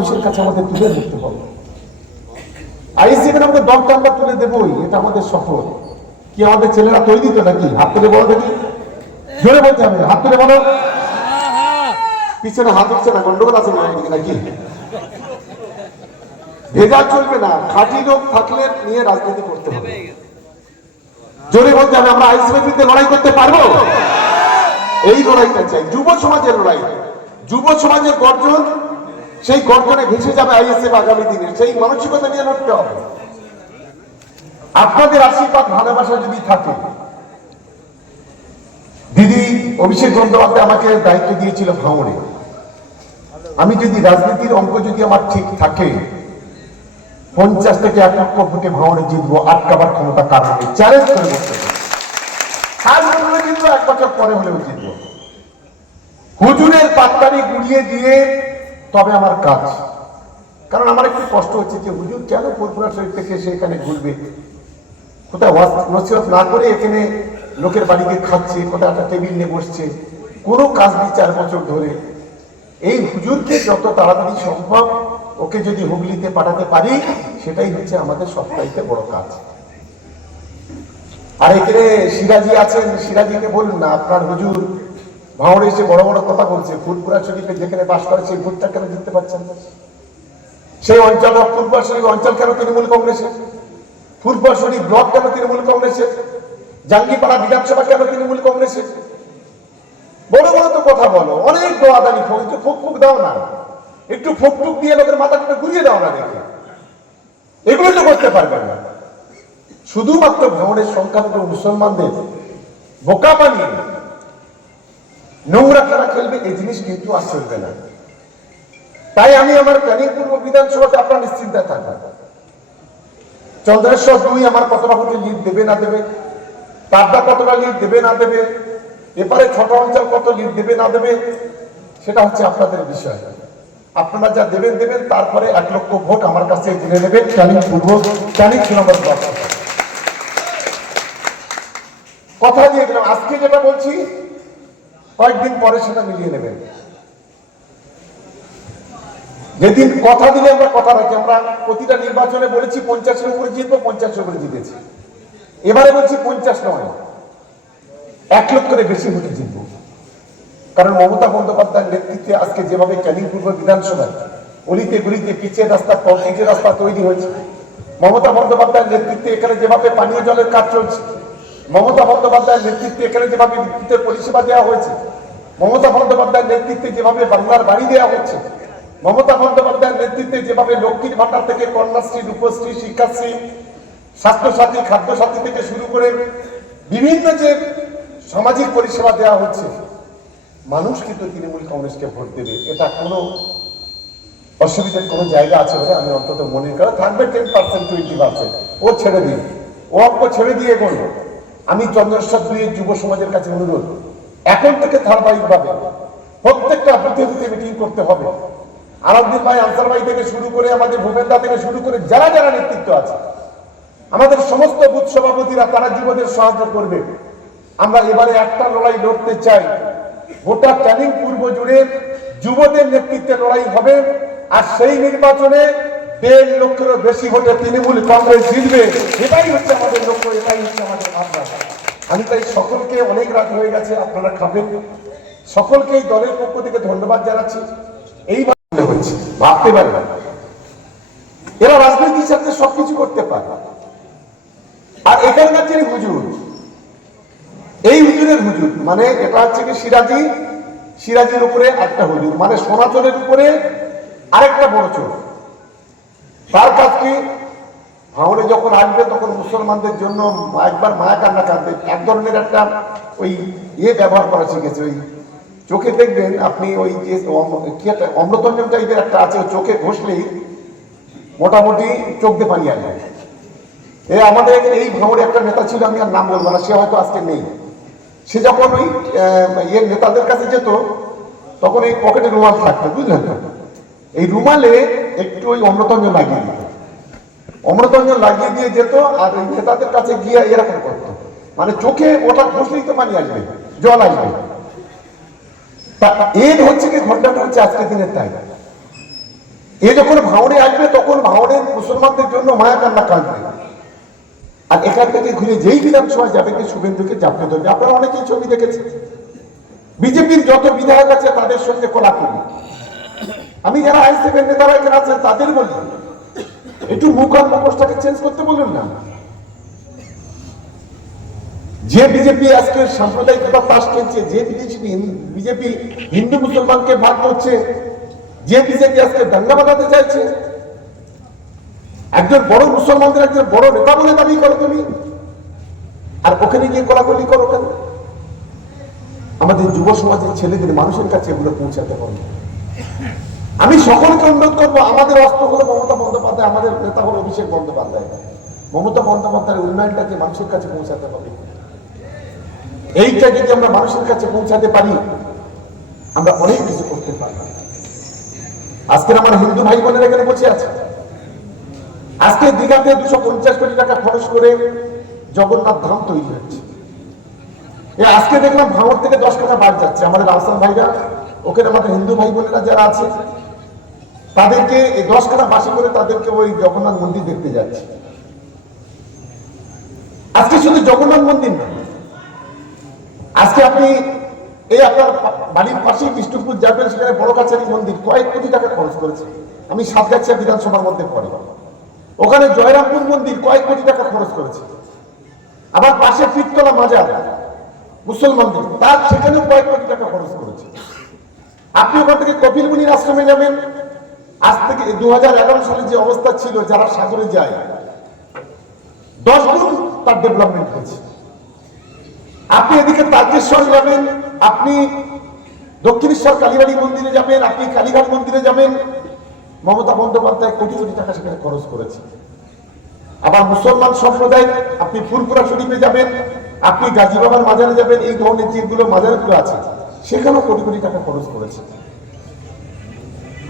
মানুষের কাছে আমাদের তুলে ধরতে হবে। আইসিএফের আমাদের দলটা আমরা তুলে দেবই, এটা আমাদের সফল। কি আমাদের ছেলেরা তৈরি তো নাকি? হাত তুলে বলো দেখি। জোরে বলতে হবে হাত তুলে বলো। পিছনে হাত না, গন্ডগোল আছে নাকি? চলবে না, খাঁটি লোক থাকলে নিয়ে রাজনীতি করতে হবে। জোরে বলতে হবে, আমরা আইসিএফের বিরুদ্ধে লড়াই করতে পারব? এই লড়াইটা চাই। যুব সমাজের লড়াই। যুব সমাজের গর্জন সেই গর্জনে ভেসে যাবে আইএসএফ আগামী দিনে। সেই মানসিকতা নিয়ে লড়তে হবে। আপনাদের আশীর্বাদ, ভালোবাসা যদি থাকে, দিদি অভিষেক বন্দ্যোপাধ্যায় আমাকে দায়িত্ব দিয়েছিল ভাঙড়ে আমি যদি রাজনীতির অঙ্ক যদি আমার ঠিক থাকে, পঞ্চাশ থেকে এক লক্ষ ভোটে ভাঙড়ে জিতবো, আটকাবার ক্ষমতা কারণে চ্যালেঞ্জ করে হলে কিন্তু এক বছর পরে হলেও জিতবো। হুজুরের পাত্তারি গুড়িয়ে দিয়ে তবে আমার কাজ। কারণ আমার একটু কষ্ট হচ্ছে যে হুজুর কেন ফুরফুরা শরীর থেকে সে এখানে ঘুরবে? কোথায় নসিহত না করে এখানে লোকের বাড়িতে খাচ্ছে, কোথায় একটা টেবিল নিয়ে বসছে? কোনো কাজ নেই চার বছর ধরে। এই হুজুরকে যত তাড়াতাড়ি সম্ভব ওকে যদি হুগলিতে পাঠাতে পারি, সেটাই হচ্ছে আমাদের সবচাইতে বড় কাজ। আর এখানে সিরাজি আছেন সিরাজিকে বলুন না, আপনার হুজুর ভাঙড়ে এসে বড় বড় কথা বলছে। ফুলপুরা শরীফে যেখানে বাস করে সেই ভোটটা কেন জিততে পারছেন? সেই অঞ্চল ফুলপুরা শরীফ অঞ্চল কেন তৃণমূল কংগ্রেসের? ফুলপুরা শরীফ ব্লক কেন তৃণমূল কংগ্রেসের? জাঙ্গিপাড়া বিধানসভা কেন তৃণমূল কংগ্রেসের? বড় বড় তো কথা বলো, অনেক দোয়াদানি ফোক, একটু ফুক ফুক দাও না। একটু ফুক ফুক দিয়ে লোকের মাথাটা ঘুরিয়ে দাও না দেখে। এগুলো তো করতে পারবেন না। শুধুমাত্র ভ্রমণের সংখ্যালঘু মুসলমানদের বোকা বানিয়ে নোংরা খেলা খেলবে এই জিনিস কিন্তু আর চলবে না। তাই আমি আমার ক্যানিং পূর্ব বিধানসভাতে আপনার নিশ্চিন্তায় থাকবেন চন্দ্রেশ্বর দুই আমার কতটা ভোটে লিড দেবে না দেবে? তারটা কতটা লিড দেবে না দেবে? এপারে ছোট অঞ্চল কত লিড দেবে না দেবে? সেটা হচ্ছে আপনাদের বিষয়। আপনারা যা দেবেন দেবেন, তারপরে এক লক্ষ ভোট আমার কাছে জেনে নেবেন। ক্যানিং পূর্ব দু নম্বর কথা দিয়ে গেলাম আজকে যেটা বলছি কয়েকদিন পরে সেটা মিলিয়ে নেবেন। যেদিন কথা দিলে আমরা কথা রাখি, আমরা প্রতিটা নির্বাচনে বলেছি পঞ্চাশের উপরে জিতবো, পঞ্চাশের উপরে জিতেছি। এবারে বলছি পঞ্চাশ নয়, এক লক্ষের বেশি ভোটে জিতবো। কারণ মমতা বন্দ্যোপাধ্যায়ের নেতৃত্বে আজকে যেভাবে ক্যানিং বিধানসভায় অলিতে গলিতে পিচের রাস্তা কংক্রিটের রাস্তা তৈরি হয়েছে, মমতা বন্দ্যোপাধ্যায়ের নেতৃত্বে এখানে যেভাবে পানীয় জলের কাজ চলছে, মমতা বন্দ্যোপাধ্যায়ের নেতৃত্বে এখানে যেভাবে বিদ্যুতের পরিষেবা দেওয়া হয়েছে মমতা বন্দ্যোপাধ্যায়ের নেতৃত্বে যেভাবে বাংলার বাড়ি দেওয়া হচ্ছে, মমতা বন্দ্যোপাধ্যায়ের নেতৃত্বে যেভাবে লক্ষ্মীর ভান্ডার থেকে কন্যাশ্রী, রূপশ্রী, শিক্ষাশ্রী, স্বাস্থ্যসাথী, খাদ্যসাথী থেকে শুরু করে বিভিন্ন যে সামাজিক পরিষেবা দেওয়া হচ্ছে, মানুষ কিন্তু তৃণমূল কংগ্রেসকে ভোট দেবে, এটা কোনো অসুবিধার কোনো জায়গা আছে বলে আমি অন্তত মনে করি। থাকবে টেন পার্সেন্ট টোয়েন্টি পার্সেন্ট ও ছেড়ে দিন ও অঙ্ক ছেড়ে দিয়ে এগোলো আমি চন্দ্রেশ্বর দুইয়ের যুব সমাজের কাছে অনুরোধ এখন থেকে ধারাবাহিকভাবে প্রত্যেকটা বুথে মিটিং করতে হবে। আরামদিন ভাই, আনসার ভাই থেকে শুরু করে, আমাদের ভূপেন্দা থেকে শুরু করে, যারা যারা নেতৃত্ব আছে, আমাদের সমস্ত বুথ সভাপতিরা, তারা যুবদের সাহায্য করবে। আমরা এবারে একটা লড়াই লড়তে চাই। গোটা ক্যানিং পূর্ব জুড়ে যুবদের নেতৃত্বে লড়াই হবে, আর সেই নির্বাচনে দেড় লক্ষেরও বেশি ভোটে তৃণমূল কংগ্রেস জিতবে। এটাই হচ্ছে আমাদের লক্ষ্য, এটাই হচ্ছে আমাদের ভাবনা। আমি তাই সকলকে অনেক রাত হয়ে গেছে, আপনারা খাবেন। সকলকে এই দলের পক্ষ থেকে ধন্যবাদ জানাচ্ছি। এই মনে হচ্ছে, ভাবতে পারে এরা রাজনীতির সাথে সবকিছু করতে পারে। আর এখানকার যিনি হুজুর, এই হুজুরের হুজুর মানে এটা হচ্ছে কি সিরাজি, সিরাজির উপরে একটা হুজুর মানে সোনাচলের উপরে আরেকটা বড় চোর। তার কাজ কি? ভাঙড়ে যখন আসবে, তখন মুসলমানদের জন্য একবার মায়া কান্না কাঁদবে। এক ধরনের একটা ওই ইয়ে ব্যবহার করা শিখেছে। ওই চোখে দেখবেন আপনি ওই যে কি একটা অমৃতঞ্জন টাইপের একটা আছে চোখে ঘষলেই মোটামুটি চোখ দিয়ে পানি আসবে এ আমাদের এই ভাঙড়ে একটা নেতা ছিল, আমি আর নাম বলব না, সে হয়তো আজকে নেই। সে যখন ওই ইয়ে নেতাদের কাছে যেত, তখন এই পকেটে রুমাল থাকতো, বুঝলেন এই রুমালে একটু ওই অমৃতঞ্জন লাগিয়ে দিত। অমৃতঞ্জন লাগিয়ে দিয়ে যেত আর নেতাদের কাছে গিয়ে এরকম করতো। মানে চোখে ওটা ঘষলেই তো পানি আসবে, জল আসবে। তা এর হচ্ছে কি ঘটনাটা হচ্ছে আজকের দিনের তাই। এ যখন ভাওনে আসবে, তখন ভাওনের মুসলমানদের জন্য মায়া কাঁদবে আর এখান থেকে ঘুরে যেই বিধানসভায় যাবে কি শুভেন্দুকে চাপড়ে ধরবে, আপনারা অনেকেই ছবি দেখেছেন। বিজেপির যত বিধায়ক আছে তাদের সঙ্গে কোলাকুলি আমি যারা আইসিএফের নেতারা আছেন, তাদের বলি একটু মুখ আর মুখোশটাকে চেঞ্জ করতে বলুন না। যে বিজেপি আজকে সাম্প্রদায়িকতা তাস খেলছে, যে বিজেপি বিজেপি হিন্দু মুসলমানকে ভাগ করছে, যে বিজেপি আজকে দাঙ্গা বাঁধাতে চাইছে, একজন বড় মুসলমানদের একজন বড় নেতা বলে দাবি করো তুমি। আর ওখানে গিয়ে কোলাগুলি করো কেন? আমাদের যুব সমাজের ছেলেদের মানুষের কাছে এগুলো পৌঁছাতে হবে। আমি সকলকে অনুরোধ করব, আমাদের অস্ত্র হলো মমতা বন্দ্যোপাধ্যায়, আমাদের নেতা হলো অভিষেক বন্দ্যোপাধ্যায়। মমতা বন্দ্যোপাধ্যায়ের উন্নয়নটাকে মানুষের কাছে পৌঁছাতে হবে। এইটা যদি আমরা মানুষের কাছে পৌঁছাতে পারি, আমরা অনেক কিছু করতে পারব। আজকের আমার হিন্দু ভাই বোনেরা এখানে বসে আছে। আজকে দীঘাতে দুশো পঞ্চাশ কোটি টাকা খরচ করে জগন্নাথ ধাম তৈরি হচ্ছে এ আজকে দেখলাম ভাঙর থেকে দশ টাকা বাদ যাচ্ছে। আমাদের আসাম ভাইরা ওখানে আমাদের হিন্দু ভাই বোনেরা যারা আছে তাদেরকে এই দশ টাকা বাসি করে তাদেরকে ওই জগন্নাথ মন্দির দেখতে যাচ্ছে। আজকে শুধু জগন্নাথ মন্দির না, আজকে আপনি এই আপনার বাড়ির পাশেই বিষ্ণুপুর যাবেন, সেখানে বড় কাছারি মন্দির, কয়েক কোটি টাকা খরচ করেছে। আমি সাত সাতগাছিয়া বিধানসভার মধ্যে পড়ে। ওখানে জয়রামপুর মন্দির কয়েক কোটি টাকা খরচ করেছে। আবার পাশে পীরতলা মাজার মুসলমানদের তার সেখানেও কয়েক কোটি টাকা খরচ করেছে। আপনি ওখান থেকে কপিল মুনির আশ্রমে যাবেন আজ থেকে দু সালে যে অবস্থা ছিল, যারা সাগরে যায়, দশ গুণ তার ডেভেলপমেন্ট হয়েছে। আপনি এদিকে তারকেশ্বর যাবেন, আপনি দক্ষিণেশ্বর কালীবাড়ি মন্দিরে যাবেন, আপনি কালীঘাট মন্দিরে যাবেন, মমতা বন্দ্যোপাধ্যায় কোটি কোটি টাকা সেখানে খরচ করেছে আবার মুসলমান সম্প্রদায়, আপনি ফুলপুরা শরীফে যাবেন, আপনি গাজী বাবার মাজারে যাবেন, এই ধরনের যেগুলো মাজারগুলো আছে, সেখানেও কোটি কোটি টাকা খরচ করেছে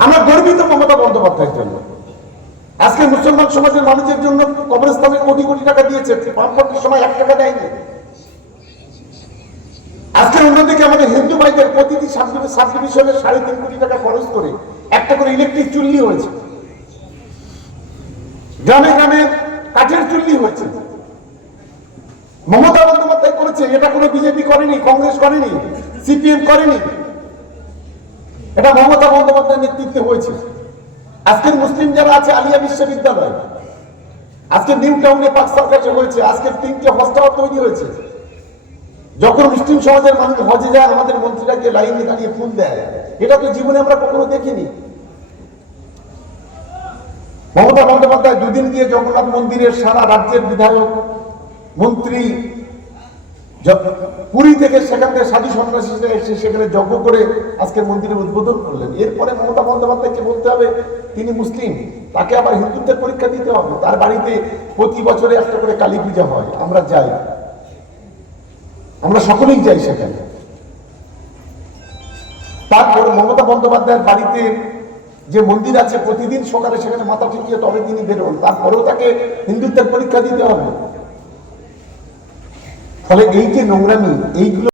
আমরা গর্বিত মমতা বন্দ্যোপাধ্যায়ের জন্য। আজকে মুসলমান সমাজের মানুষের জন্য কবরস্থানে কোটি কোটি টাকা দিয়েছে বামপন্থীর সময় এক টাকা দেয়নি। আজকে অন্যদিকে আমাদের হিন্দু ভাইদের প্রতিটি সাবডিভিশনে সাড়ে তিন কোটি টাকা খরচ করে একটা করে ইলেকট্রিক চুল্লি হয়েছে। গ্রামে গ্রামে কাঠের চুল্লি হয়েছে। মমতা বন্দ্যোপাধ্যায় করেছে, এটা কোনো বিজেপি করেনি, কংগ্রেস করেনি, সিপিএম করেনি। এটা মমতা বন্দ্যোপাধ্যায়ের নেতৃত্বে হয়েছে আজকের মুসলিম যারা আছে, আলিয়া বিশ্ববিদ্যালয়, আজকে নিউ টাউনে পাক সার্কাসে হয়েছে আজকের তিনটে হস্টাও তৈরি হয়েছে। যখন মুসলিম সমাজের মানুষ হজে যায়, আমাদের মন্ত্রীরা গিয়ে লাইনে দাঁড়িয়ে ফুল দেয়। এটা তো জীবনে আমরা কখনো দেখিনি। মমতা বন্দ্যোপাধ্যায় দুদিন গিয়ে জগন্নাথ মন্দিরের সারা রাজ্যের বিধায়ক, মন্ত্রী পুরী থেকে সেখান থেকে সাধু সন্ন্যাসীরা এসে সেখানে যজ্ঞ করে আজকের মন্দিরের উদ্বোধন করলেন। এরপরে মমতা বন্দ্যোপাধ্যায়কে বলতে হবে, তিনি মুসলিম, তাকে আবার হিন্দুত্বের পরীক্ষা দিতে হবে। তার বাড়িতে প্রতি বছরে একটা করে কালী পূজা হয়, আমরা যাই। আমরা সকলেই যাই সেখানে। তারপর মমতা বন্দ্যোপাধ্যায়ের বাড়িতে যে মন্দির আছে, প্রতিদিন সকালে সেখানে মাথা ঠেকিয়ে তবে তিনি বেরোন। তারপরেও তাকে হিন্দুত্বের পরীক্ষা দিতে হবে। ফলে এই যে নোংরামি এইগুলো